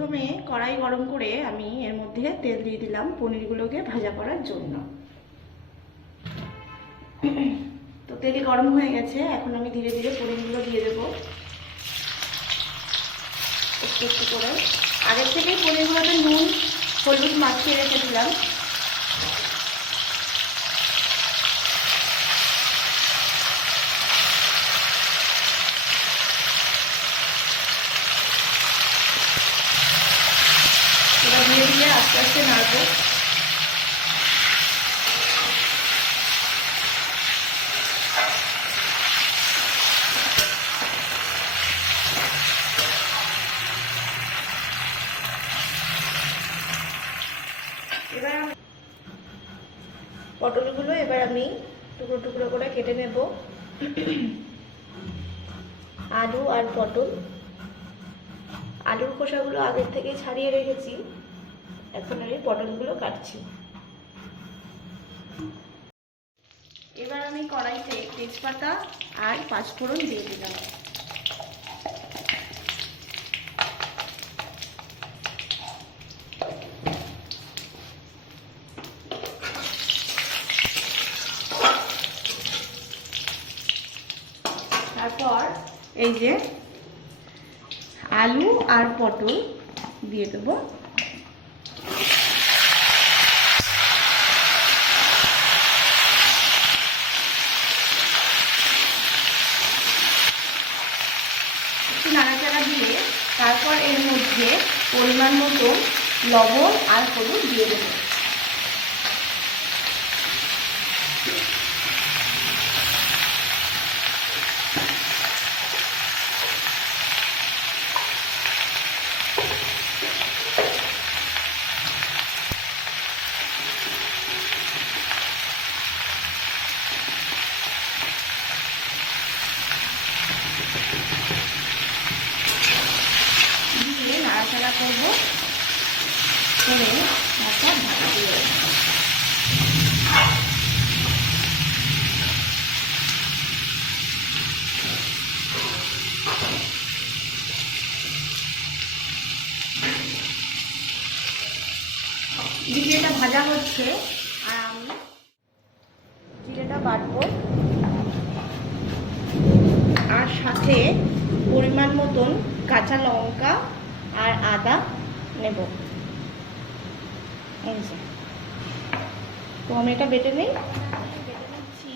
প্রথমে কড়াই গরম করে আমি এর মধ্যে তেল দিয়ে দিলাম পনিরগুলোকে ভাজা করার জন্য। তো তেল গরম হয়ে গেছে, এখন আমি ধীরে ধীরে পনিরগুলো দিয়ে দেবো একটু একটু করে। আগের থেকেই পনিরগুলোতে নুন হলুদ মাখিয়ে রেখে দিলাম। এবার ধীরে ধীরে আস্তে আস্তে নাড়বো। এবার পটলগুলো এবার আমি টুকরো টুকরো করে কেটে নেব। আলু আর পটল, আলুর খোসাগুলো আগের থেকে ছাড়িয়ে রেখেছি, এখন আমি পটলগুলো কাটছি। এবার আমি কড়াইতে তেজপাতা আর পাঁচফোড়ন দিয়ে দিলাম। তারপর এই যে আলু আর পটল দিয়ে দেবো। একটু নাড়াচাড়া দিয়ে তারপর এর মধ্যে পরিমাণ মতো লবণ আর হলুদ দিয়ে দেবো। নাড়াচাড়া করবো করে তারপর ঢাকা দিয়ে দেবো। জিরেটা ভাজা হচ্ছে আর আমি জিরেটা বাটবো আর সাথে পরিমাণ মতন কাঁচা লঙ্কা আর আদা নেব। তো আমি এটা বেটে নিই। বেটে নিচ্ছি,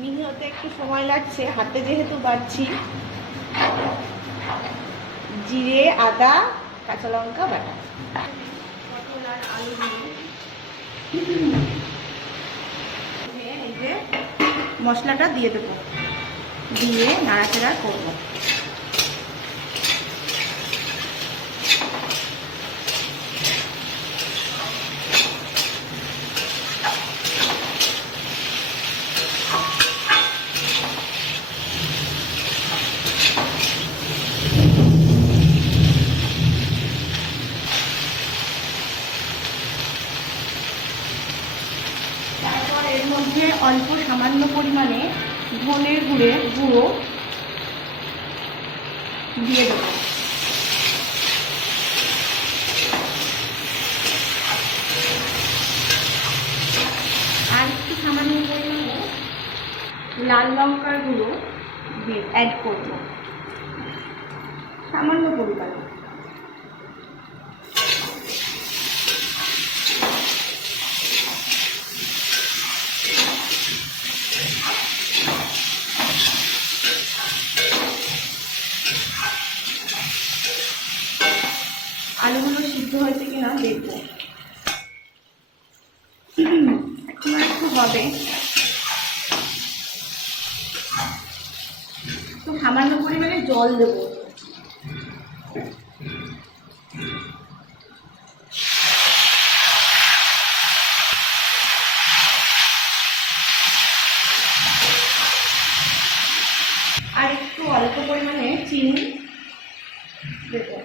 মিহি হতে একটু সময় লাগছে, হাতে যেহেতু বাটছি। জিরে আদা কাঁচা লঙ্কা বাটা, পটল আর আলু দিয়ে এই যে মশলাটা দিয়ে দেবো, দিয়ে নাড়াচাড়া করবো। তারপর এর মধ্যে অল্প সামান্য পরিমাণে ধনের গুঁড়ো দিয়ে দেবো। আর একটু সামান্য পরিমাণে লাল লঙ্কার গুঁড়ো দিয়ে অ্যাড করবো, সামান্য পরিমাণে। আলুগুলো সিদ্ধ হয়েছে কিনা দেখবো, এখন একটু হবে। তো সামান্য পরিমাণে জল দেবো। আর একটু অল্প পরিমাণে চিনি দেবো।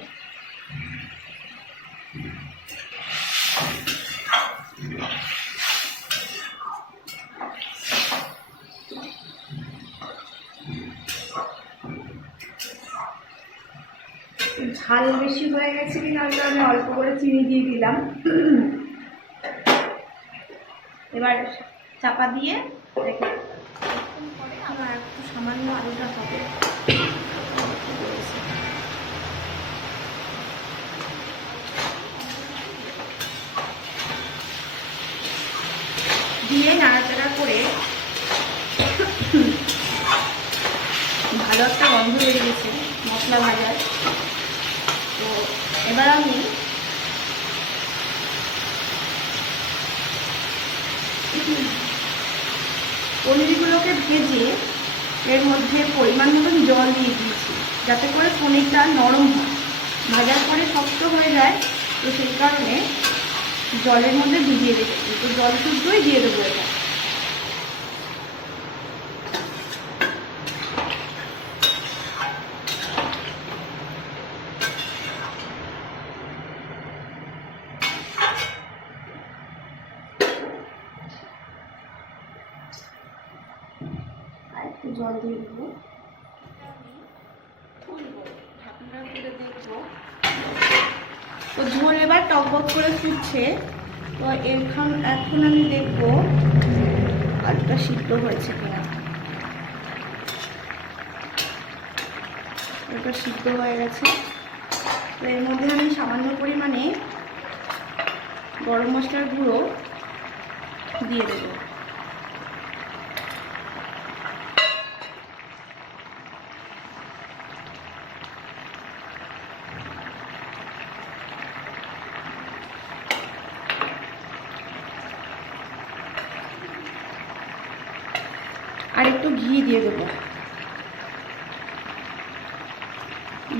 ঝাল বেশি হয়ে গেছে কিনা ওই কারণে অল্প করে চিনি দিয়ে দিলাম। এবার চাপা দিয়ে রেখে পরে আবার একটু সামান্য আলুটা হবে। দিয়ে নাড়াচাড়া করে ভালো একটা গন্ধ বেরিয়ে গেছে মশলা ভাজার। তো এবার আমি পনিরগুলোকে ভেজে এর মধ্যে পরিমাণ মতন জল দিয়ে দিয়েছি, যাতে করে পনিরটা নরম হয়, ভাজার পরে শক্ত হয়ে যায়। তো সেই কারণে জলের মধ্যে ভিজিয়ে রেখেছি। তো জল শুদ্ধই দিয়ে দেবো এটা। একটু জল দিয়ে দেবো, ঢাকনা খুলে দেখবো। তো ঝোল এবার টকবক করে ফুটছে। তো এখন আমি দেখবো আলুটা সিদ্ধ হয়েছে কিনা। এটা সিদ্ধ হয়ে গেছে। তো এর মধ্যে আমি সামান্য পরিমাণে গরম মশলার গুঁড়ো দিয়ে দেবো। আর একটু ঘি দিয়ে দেবো।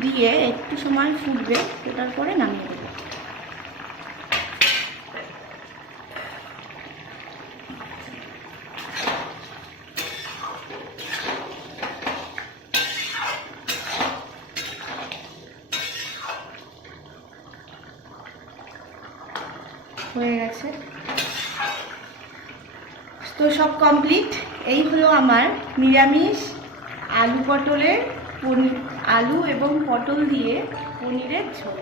দিয়ে একটু সময় ফুটবে, ফোটার পরে নামিয়ে দেবো। হয়ে গেছে। তো সব কমপ্লিট। এই হলো আমার নিরামিষ আলু এবং পটল দিয়ে পনিরের ঝোল।